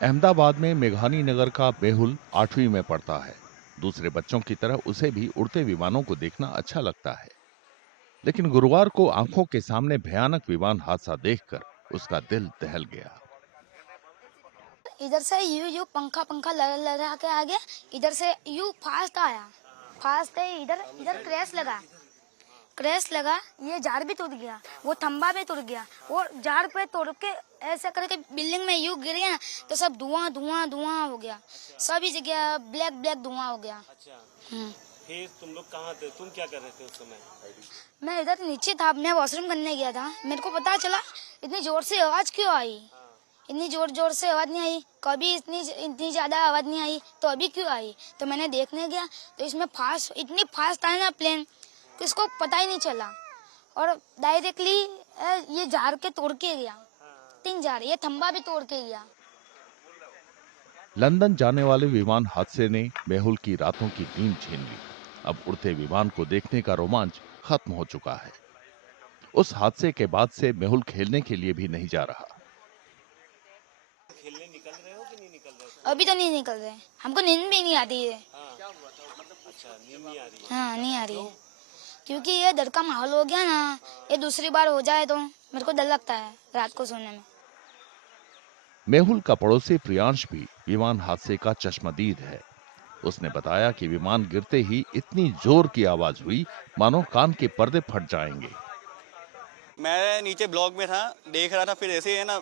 अहमदाबाद में मेघानी नगर का मेहुल 8वीं में पढ़ता है। दूसरे बच्चों की तरह उसे भी उड़ते विमानों को देखना अच्छा लगता है। लेकिन गुरुवार को आंखों के सामने भयानक विमान हादसा देखकर उसका दिल दहल गया। इधर से यू यू पंखा पंखा लगा के आ गया। इधर से यू फास्ट आया, फास्ट है। इधर इधर क्रैश लगा। ये झाड़ भी टूट गया, वो खंबा भी टूट गया। वो झाड़ पे तोड़ के ऐसा करके बिल्डिंग में यू गिर गया तो सब धुआं धुआं धुआं हो गया। सभी जगह ब्लैक ब्लैक धुआं हो गया। फिर तुम लोग कहाँ थे? तुम क्या कर रहे थे उस समय? मैं इधर नीचे था, मैं वॉशरूम करने गया था। मेरे को पता चला इतनी जोर से आवाज क्यों आई। इतनी जोर से आवाज नहीं आई, कभी इतनी ज्यादा आवाज नहीं आई, तो अभी क्यों आई। तो मैंने देखने गया तो इसमें इतनी फास्ट था ना प्लेन, तो इसको पता ही नहीं चला और डायरेक्टली ये झाड़ के तोड़ के गया। 3 झाड़, ये खंबा भी तोड़ के गया। लंदन जाने वाले विमान हादसे ने मेहुल की रातों की नींद छीन ली। अब उड़ते विमान को देखने का रोमांच खत्म हो चुका है। उस हादसे के बाद से मेहुल खेलने के लिए भी नहीं जा रहा। खेलने निकल रहे हो कि नहीं निकल रहे हो? अभी तो नहीं निकल रहे, हमको नींद भी नहीं आती है। अच्छा, नींद नहीं आ रही है? हाँ, नहीं आ रही है, क्योंकि ये डर का माहौल हो गया ना। ये दूसरी बार हो जाए तो मेरे को डर लगता है रात को सोने में। मेहुल का पड़ोसी प्रियांश भी विमान हादसे का चश्मदीद है। उसने बताया कि विमान गिरते ही इतनी जोर की आवाज हुई मानो कान के पर्दे फट जाएंगे। मैं नीचे ब्लॉक में था, देख रहा था, फिर ऐसे है ना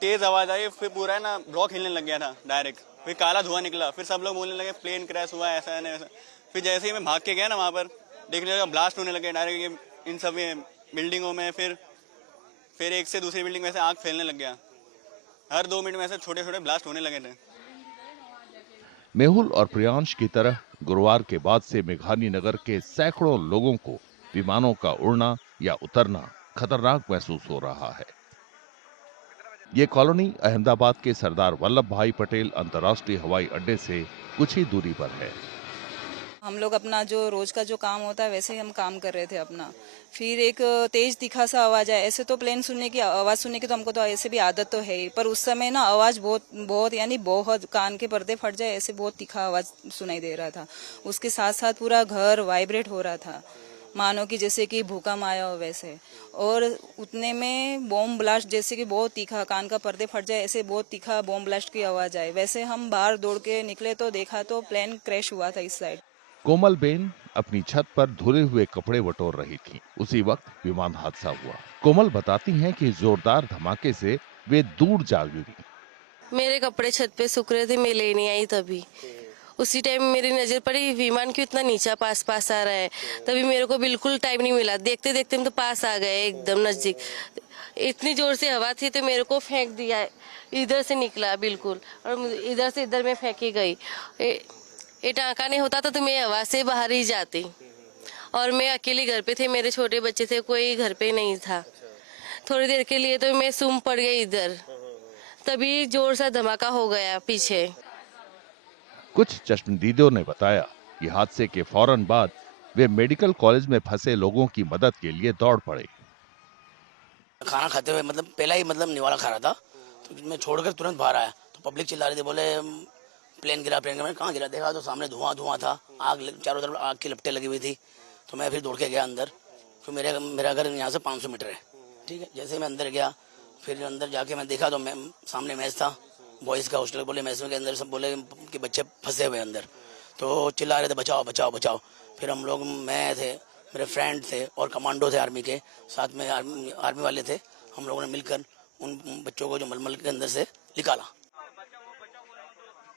तेज आवाज आई, फिर पूरा है ना ब्लॉक हिलने लग गया था डायरेक्ट। फिर काला धुआं निकला, फिर सब लोग बोलने लगे प्लेन क्रैश हुआ, ऐसा है ना ऐसा। फिर जैसे ही मैं भाग के गया ना वहाँ पर, देखने लगा ब्लास्ट होने लगे डायरेक्ट इन सब बिल्डिंगों में। फिर एक से दूसरी बिल्डिंग में से आग फैलने लग गया। हर 2 मिनट में ऐसे छोटे छोटे ब्लास्ट होने लगे थे। मेहुल और प्रियांश की तरह गुरुवार के बाद से मेघानी नगर के सैकड़ों लोगों को विमानों का उड़ना या उतरना खतरनाक महसूस हो रहा है। ये कॉलोनी अहमदाबाद के सरदार वल्लभ भाई पटेल अंतर्राष्ट्रीय हवाई अड्डे से कुछ ही दूरी पर है। हम लोग अपना जो रोज का जो काम होता है वैसे ही हम काम कर रहे थे अपना। फिर एक तेज तीखा सा आवाज है। ऐसे तो प्लेन सुनने की आवाज सुनने की तो हमको तो ऐसे भी आदत तो है ही, पर उस समय ना आवाज बहुत यानी बहुत कान के पर्दे फट जाए ऐसे बहुत तीखा आवाज सुनाई दे रहा था। उसके साथ साथ पूरा घर वाइब्रेट हो रहा था, मानो कि जैसे कि भूकंप आया हो वैसे। और उतने में बॉम्ब ब्लास्ट, जैसे कि बहुत तीखा कान का पर्दे फट जाए ऐसे बहुत तीखा बॉम्ब ब्लास्ट की आवाज आई। वैसे हम बाहर दौड़ के निकले तो देखा तो प्लेन क्रैश हुआ था इस साइड। कोमल बेन अपनी छत पर धुले हुए कपड़े बटोर रही थी। उसी वक्त विमान हादसा हुआ। कोमल बताती हैं कि जोरदार धमाके से वे दूर जा गिरी। मेरे कपड़े छत पे सूख रहे थे, मैं लेने आई तभी उसी टाइम मेरी नजर पड़ी विमान क्यों इतना नीचा पास आ रहा है। तभी मेरे को बिल्कुल टाइम नहीं मिला, देखते देखते हम तो पास आ गए एकदम नजदीक। इतनी जोर से हवा थी तो मेरे को फेंक दिया, इधर से निकला बिल्कुल और इधर से इधर में फेंकी गई। ये टाँका नहीं होता तो मैं हवा से बाहर ही जाती। और मैं अकेले घर पे थे, मेरे छोटे बच्चे थे, कोई घर पे नहीं था। थोड़ी देर के लिए तो मैं सुम पड़ गई इधर, तभी जोर सा धमाका हो गया पीछे। कुछ चश्मदीदों ने बताया कि हादसे के फौरन बाद वे मेडिकल कॉलेज में फंसे लोगों की मदद के लिए दौड़ पड़े। खाना खाते हुए पहला ही निवाला खा रहा था, तो मैं छोड़कर तुरंत बाहर आया तो पब्लिक चिल्ला रही थी, बोले प्लेन गिरा। कहाँ गिरा? देखा तो सामने धुआं था, आग चारों तरफ आग की लपटें लगी हुई थी। तो मैं फिर दौड़ के गया अंदर। फिर मेरा घर यहाँ से 500 मीटर है, ठीक है। जैसे मैं अंदर गया, फिर अंदर जाके मैं देखा तो मैं सामने मैच था, बॉयज़ का हॉस्टल। बोले मैच के अंदर सब बोले कि बच्चे फंसे हुए अंदर, तो चिल्ला रहे थे बचाओ बचाओ बचाओ। फिर हम लोग, मैं थे, मेरे फ्रेंड थे और कमांडो थे आर्मी के, साथ में आर्मी वाले थे। हम लोगों ने मिलकर उन बच्चों को जो मलमल के अंदर से निकाला।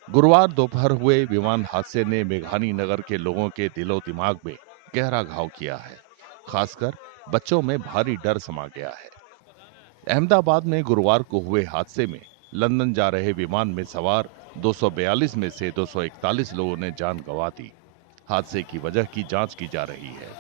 गुरुवार दोपहर हुए विमान हादसे ने मेघानी नगर के लोगों के दिलो दिमाग में गहरा घाव किया है। खासकर बच्चों में भारी डर समा गया है। अहमदाबाद में गुरुवार को हुए हादसे में लंदन जा रहे विमान में सवार 242 में से 241 लोगों ने जान गंवा दी। हादसे की वजह की जांच की जा रही है।